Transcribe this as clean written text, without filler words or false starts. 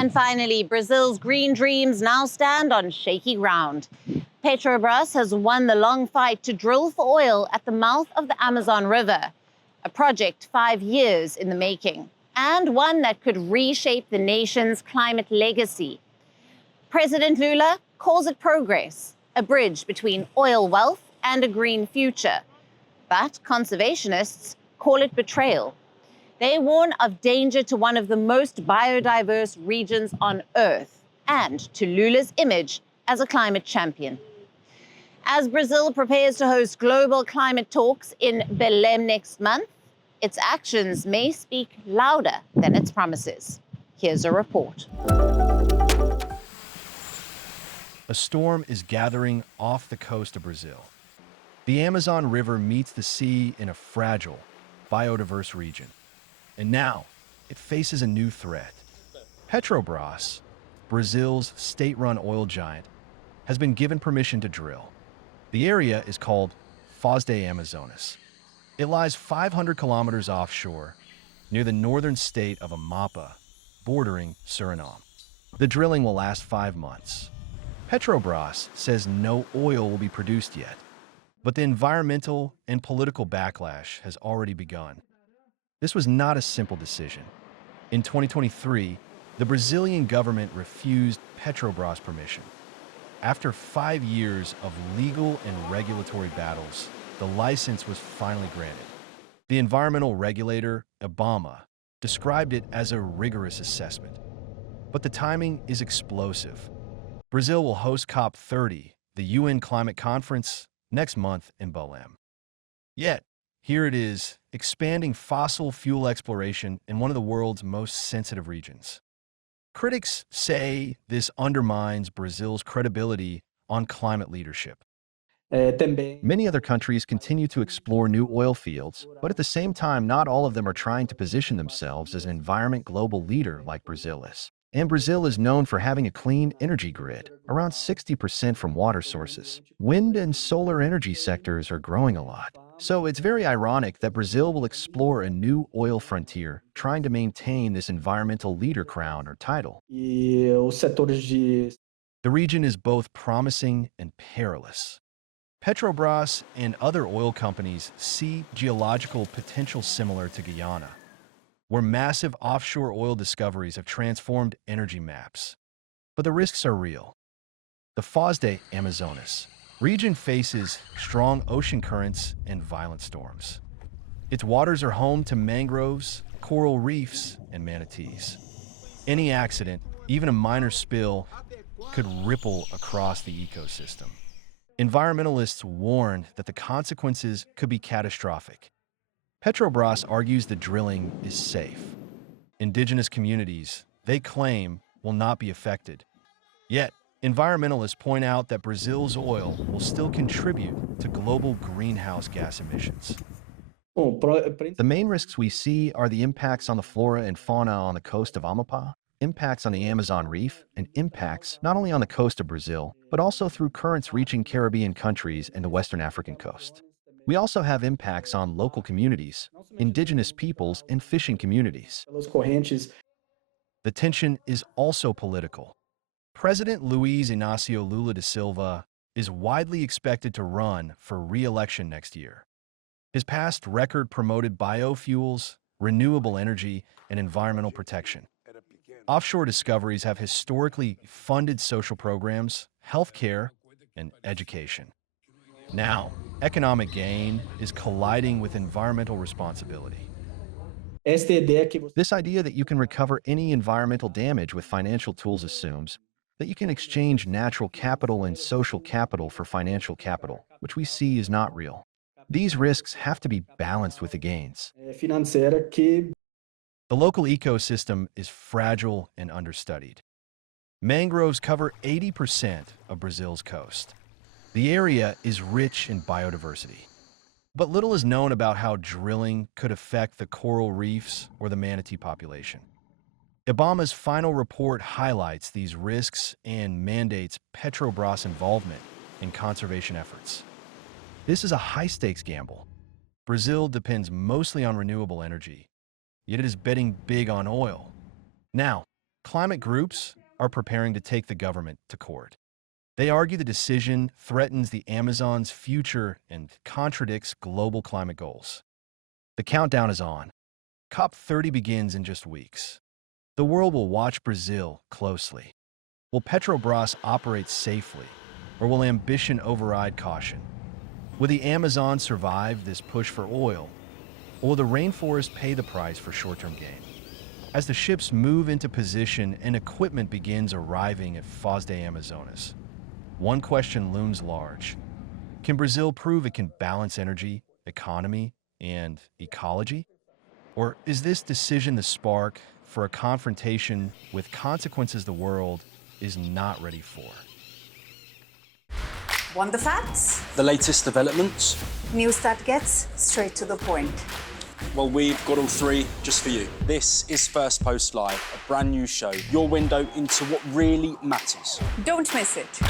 And finally, Brazil's green dreams now stand on shaky ground. Petrobras has won the long fight to drill for oil at the mouth of the Amazon River, a project 5 years in the making, and one that could reshape the nation's climate legacy. President Lula calls it progress, a bridge between oil wealth and a green future. But conservationists call it betrayal. They warn of danger to one of the most biodiverse regions on Earth and to Lula's image as a climate champion. As Brazil prepares to host global climate talks in Belem next month, its actions may speak louder than its promises. Here's a report. A storm is gathering off the coast of Brazil. The Amazon River meets the sea in a fragile, biodiverse region. And now, it faces a new threat. Petrobras, Brazil's state-run oil giant, has been given permission to drill. The area is called Foz do Amazonas. It lies 500 kilometers offshore, near the northern state of Amapá, bordering Suriname. The drilling will last 5 months. Petrobras says no oil will be produced yet, but the environmental and political backlash has already begun. This was not a simple decision. In 2023, the Brazilian government refused Petrobras permission. After 5 years of legal and regulatory battles, the license was finally granted. The environmental regulator, IBAMA, described it as a rigorous assessment. But the timing is explosive. Brazil will host COP30, the UN climate conference, next month in Belem. Yet, here it is, expanding fossil fuel exploration in one of the world's most sensitive regions. Critics say this undermines Brazil's credibility on climate leadership. Many other countries continue to explore new oil fields, but at the same time, not all of them are trying to position themselves as an environment global leader like Brazil is. And Brazil is known for having a clean energy grid, around 60% from water sources. Wind and solar energy sectors are growing a lot. So it's very ironic that Brazil will explore a new oil frontier, trying to maintain this environmental leader crown or title. The region is both promising and perilous. Petrobras and other oil companies see geological potential similar to Guyana, where massive offshore oil discoveries have transformed energy maps. But the risks are real. The Foz do Amazonas region faces strong ocean currents and violent storms. Its waters are home to mangroves, coral reefs, and manatees. Any accident, even a minor spill, could ripple across the ecosystem. Environmentalists warn that the consequences could be catastrophic. Petrobras argues the drilling is safe. Indigenous communities, they claim, will not be affected. Yet, environmentalists point out that Brazil's oil will still contribute to global greenhouse gas emissions. The main risks we see are the impacts on the flora and fauna on the coast of Amapá, impacts on the Amazon reef, and impacts not only on the coast of Brazil, but also through currents reaching Caribbean countries and the Western African coast. We also have impacts on local communities, indigenous peoples, and fishing communities. The tension is also political. President Luiz Inácio Lula da Silva is widely expected to run for re-election next year. His past record promoted biofuels, renewable energy, and environmental protection. Offshore discoveries have historically funded social programs, healthcare, and education. Now, economic gain is colliding with environmental responsibility. This idea that you can recover any environmental damage with financial tools assumes that you can exchange natural capital and social capital for financial capital, which we see is not real. These risks have to be balanced with the gains. The local ecosystem is fragile and understudied. Mangroves cover 80% of Brazil's coast. The area is rich in biodiversity. But little is known about how drilling could affect the coral reefs or the manatee population. IBAMA's final report highlights these risks and mandates Petrobras' involvement in conservation efforts. This is a high-stakes gamble. Brazil depends mostly on renewable energy, yet it is betting big on oil. Now, Climate groups are preparing to take the government to court. They argue the decision threatens the Amazon's future and contradicts global climate goals. The countdown is on. COP30 begins in just weeks. The world will watch Brazil closely. Will Petrobras operate safely, or will ambition override caution? Will the Amazon survive this push for oil, or will the rainforest pay the price for short-term gain? As the ships move into position and equipment begins arriving at Foz do Amazonas, one question looms large. Can Brazil prove it can balance energy, economy, and ecology? Or is this decision the spark for a confrontation with consequences the world is not ready for? Want the facts? The latest developments? News that gets straight to the point. Well, we've got all three just for you. This is Firstpost Live, a brand new show, your window into what really matters. Don't miss it.